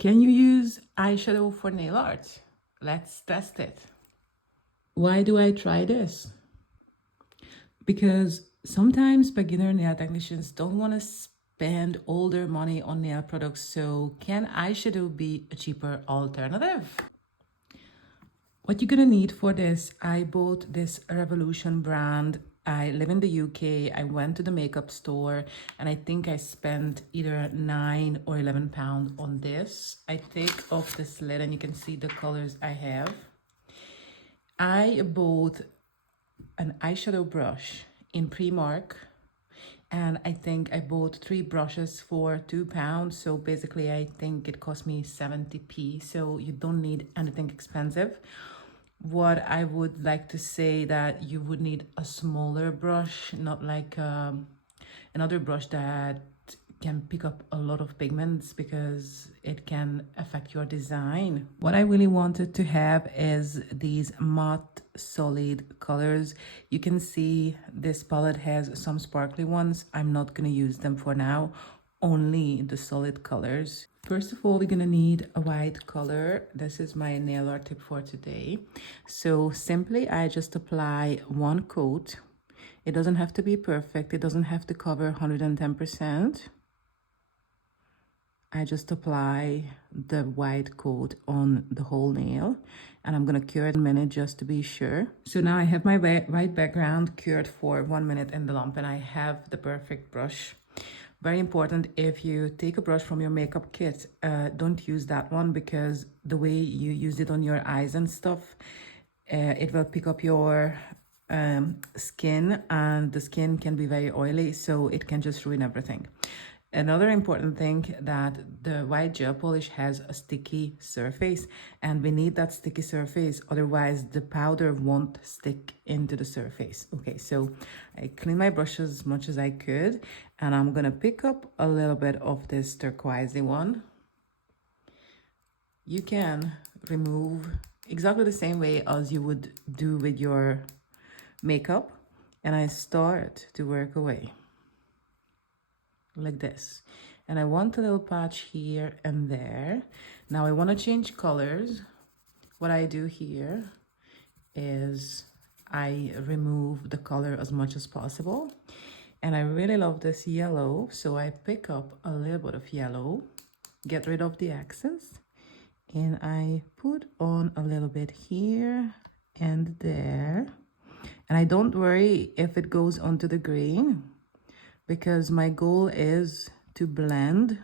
Can you use eyeshadow for nail art? Let's test it. Why do I try this? Because sometimes beginner nail technicians don't want to spend all their money on nail products, so can eyeshadow be a cheaper alternative? What you're gonna need for this, I bought this Revolution brand. I live in the UK. I went to the makeup store and I think I spent either £9 or £11 on this. I take off this lid and you can see the colors I have. I bought an eyeshadow brush in Primark and I think I bought 3 brushes for £2. So basically I think it cost me 70p. So you don't need anything expensive. What I would like to say that you would need a smaller brush, not like another brush that can pick up a lot of pigments because it can affect your design. What I really wanted to have is these matte solid colors. You can see this palette has some sparkly ones. I'm not going to use them for now, only the solid colors. First of all, we're gonna need a white color. This is my nail art tip for today. So simply, I just apply one coat. It doesn't have to be perfect. It doesn't have to cover 110%. I just apply the white coat on the whole nail and I'm gonna cure it a minute just to be sure. So now I have my white background cured for 1 minute in the lamp and I have the perfect brush. Very important, if you take a brush from your makeup kit, don't use that one because the way you use it on your eyes and stuff, it will pick up your skin and the skin can be very oily, so it can just ruin everything. Another important thing that the white gel polish has a sticky surface and we need that sticky surface, otherwise the powder won't stick into the surface. Okay, so I clean my brush as much as I could and I'm gonna pick up a little bit of this turquoisey one. You can remove exactly the same way as you would do with your makeup and I start to work away like this, and I want a little patch here and there. Now I want to change colors. What I do here is I remove the color as much as possible, and I really love this yellow, so I pick up a little bit of yellow, get rid of the excess, and I put on a little bit here and there, and I don't worry if it goes onto the green because my goal is to blend.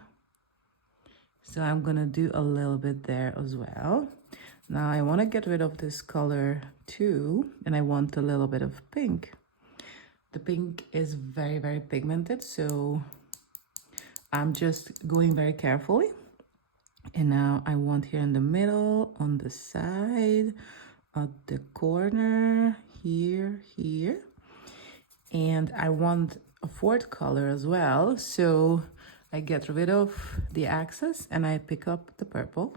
So I'm gonna do a little bit there as well. Now I wanna get rid of this color too, and I want a little bit of pink. The pink is very, very pigmented, so I'm just going very carefully. And now I want here in the middle, on the side, at the corner, here, and I want a 4th color as well, so I get rid of the excess and I pick up the purple,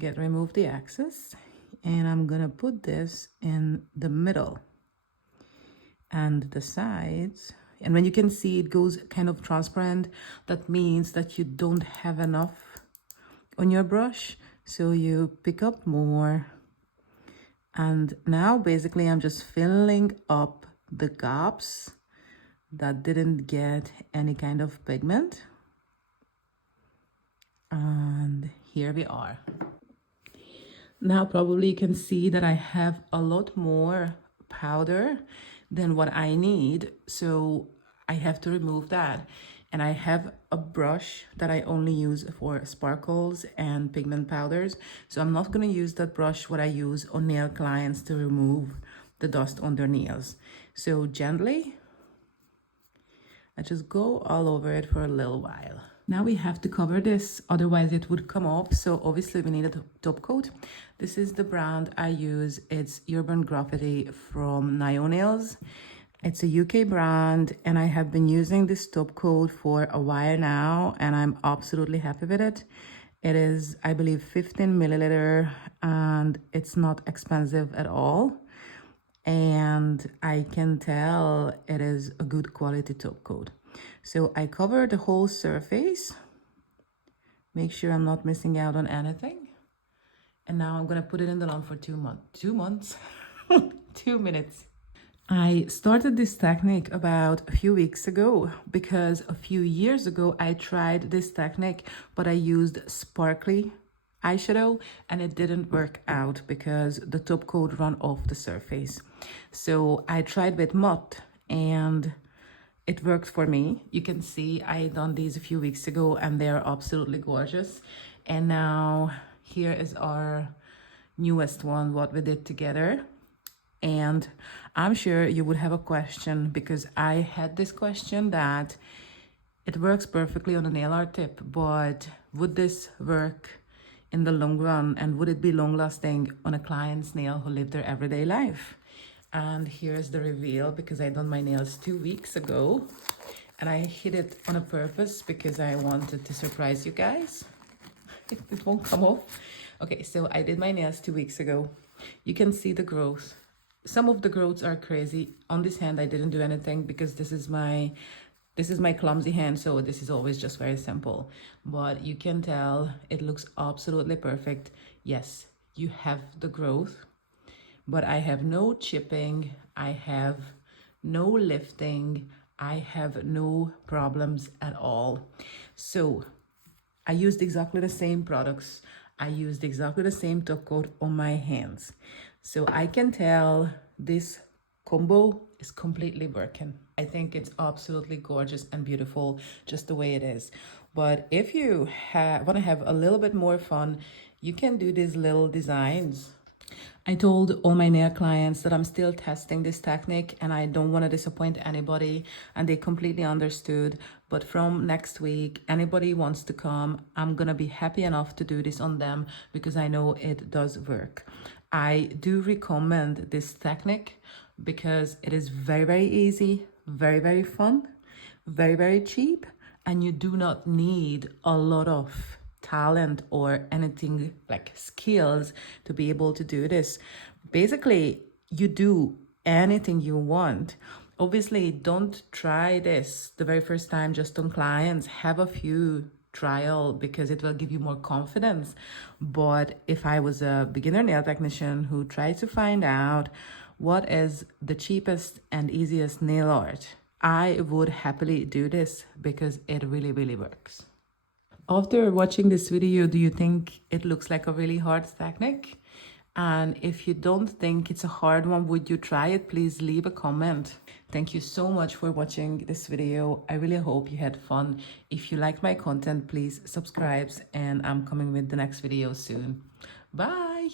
remove the excess, and I'm gonna put this in the middle and the sides. And when you can see it goes kind of transparent, that means that you don't have enough on your brush, so you pick up more. And now basically I'm just filling up the gaps that didn't get any kind of pigment. And here we are. Now probably you can see that I have a lot more powder than what I need, so I have to remove that. And I have a brush that I only use for sparkles and pigment powders, so I'm not going to use that brush what I use on nail clients to remove the dust on their nails. So gently I just go all over it for a little while. Now we have to cover this, otherwise it would come off, so obviously we need a top coat. This is the brand I use. It's Urban Graffity from Naio nails. It's a UK brand and I have been using this top coat for a while now and I'm absolutely happy with it. It is, I believe, 15 milliliter and it's not expensive at all. And I can tell it is a good quality top coat. So I cover the whole surface make sure I'm not missing out on anything. And now I'm gonna put it in the lamp for 2 months. 2 months? 2 minutes. I started this technique about a few weeks ago because a few years ago I tried this technique, but I used sparkly eyeshadow and it didn't work out because the top coat ran off the surface. So I tried with matte and it worked for me. You can see I done these a few weeks ago and they're absolutely gorgeous. And now here is our newest one, what we did together. And I'm sure you would have a question because I had this question that it works perfectly on a nail art tip, but would this work in the long run and would it be long lasting on a client's nail who live their everyday life? And here's the reveal because I done my nails 2 weeks ago and I hid it on a purpose because I wanted to surprise you guys. It won't come off. Okay, so I did my nails 2 weeks ago. You can see the growth. Some of the growths are crazy. On this hand, I didn't do anything because this is my clumsy hand, so this is always just very simple. But you can tell it looks absolutely perfect. Yes, you have the growth, but I have no chipping, I have no lifting, I have no problems at all. So I used exactly the same products. I used exactly the same top coat on my hands. So I can tell this combo is completely working. I think it's absolutely gorgeous and beautiful just the way it is. But if you want to have a little bit more fun, you can do these little designs. I told all my nail clients that I'm still testing this technique and I don't want to disappoint anybody, and they completely understood. But from next week, anybody wants to come, I'm gonna be happy enough to do this on them because I know it does work. I do recommend this technique because it is very, very easy, very, very fun, very, very cheap, and you do not need a lot of talent or anything like skills to be able to do this. Basically, you do anything you want. Obviously, don't try this the very first time just on clients. Have a few trial because it will give you more confidence. But if I was a beginner nail technician who tried to find out what is the cheapest and easiest nail art, I would happily do this because it really, really works. After watching this video, do you think it looks like a really hard technique? And if you don't think it's a hard one, would you try it? Please leave a comment. Thank you so much for watching this video. I really hope you had fun. If you liked my content, please subscribe and I'm coming with the next video soon. Bye!